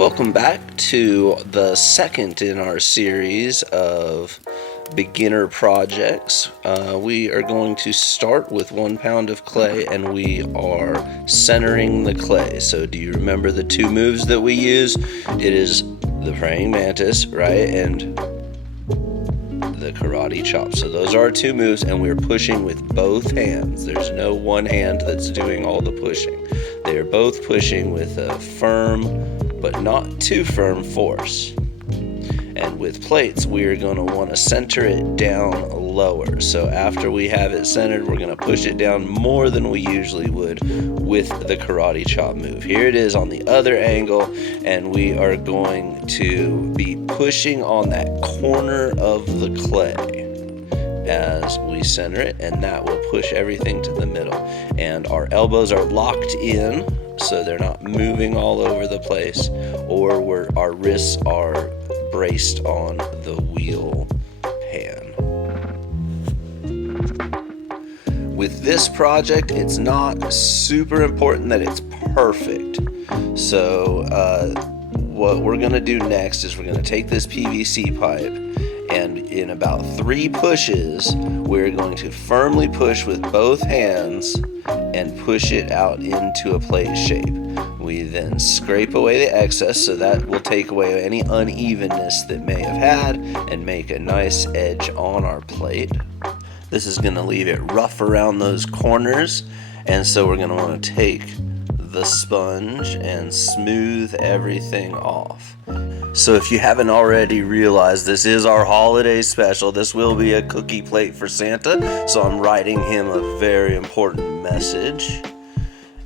Welcome back to the second in our series of beginner projects. We are going to start with 1 pound of clay, and we are centering the clay. So do you remember the two moves that we use? It is the praying mantis, right, and the karate chop. So those are our two moves, and we're pushing with both hands. There's no one hand that's doing all the pushing. They are both pushing with a firm but not too firm force. And with plates, we are going to want to center it down lower. So after we have it centered, we're going to push it down more than we usually would with the karate chop move. Here it is on the other angle, and we are going to be pushing on that corner of the clay as we center it, and that will push everything to the middle. And our elbows are locked in, so they're not moving all over the place, or our wrists are braced on the wheel pan. With this project, it's not super important that it's perfect. So what we're going to do next is we're going to take this PVC pipe, and in about 3 pushes, we're going to firmly push with both hands and push it out into a plate shape. We then scrape away the excess, so that will take away any unevenness that may have had and make a nice edge on our plate. This is going to leave it rough around those corners, and so we're going to want to take the sponge and smooth everything off. So if you haven't already realized, this is our holiday special. This will be a cookie plate for Santa, so I'm writing him a very important message.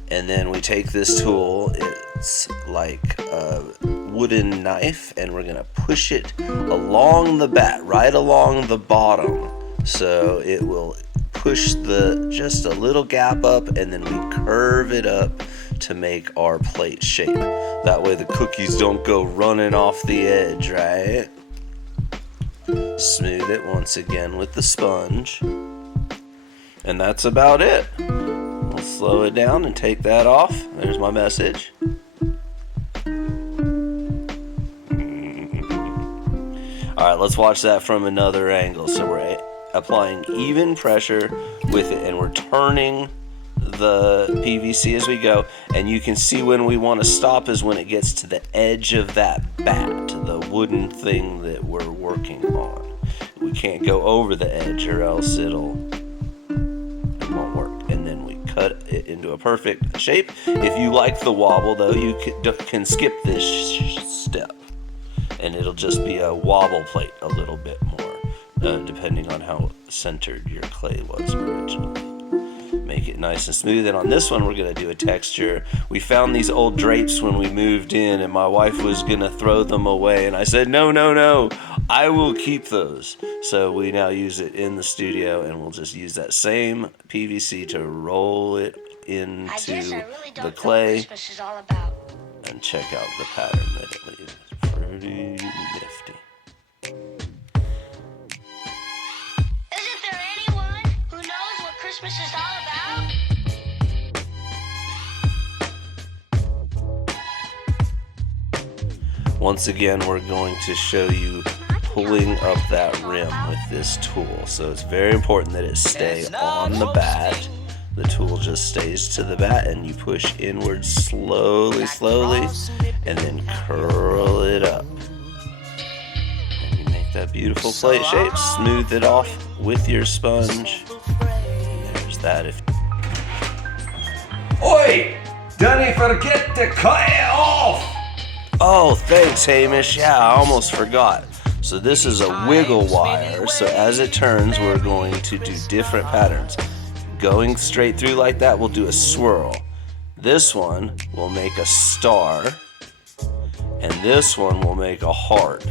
And then we take this tool, it's like a wooden knife, and we're going to push it along the bat, right along the bottom. So it will push just a little gap up, and then we curve it up to make our plate shape. That way the cookies don't go running off the edge, right? Smooth it once again with the sponge. And that's about it. We'll slow it down and take that off. There's my message. Alright, let's watch that from another angle. So we're applying even pressure with it, and we're turning the PVC as we go, and you can see when we want to stop is when it gets to the edge of that bat, the wooden thing that we're working on. We can't go over the edge or else it won't work. And then we cut it into a perfect shape. If you like the wobble though, you can skip this step, and it'll just be a wobble plate a little bit more, depending on how centered your clay was originally. Make it nice and smooth. And on this one, we're going to do a texture. We found these old drapes when we moved in, and my wife was going to throw them away, and I said, no, I will keep those. So we now use it in the studio, and we'll just use that same PVC to roll it into the clay and check out the pattern that it leaves. Pretty nifty. Christmas is all about. Once again, we're going to show you pulling up that rim with this tool. So it's very important that it stay on the bat. The tool just stays to the bat, and you push inward slowly, and then curl it up. And you make that beautiful plate shape. Smooth it off with your sponge. That if Oi! Don't forget to cut it off! Oh, thanks, Hamish. Yeah, I almost forgot. So this is a wiggle wire. So as it turns, we're going to do different patterns. Going straight through like that, we'll do a swirl. This one will make a star, and this one will make a heart.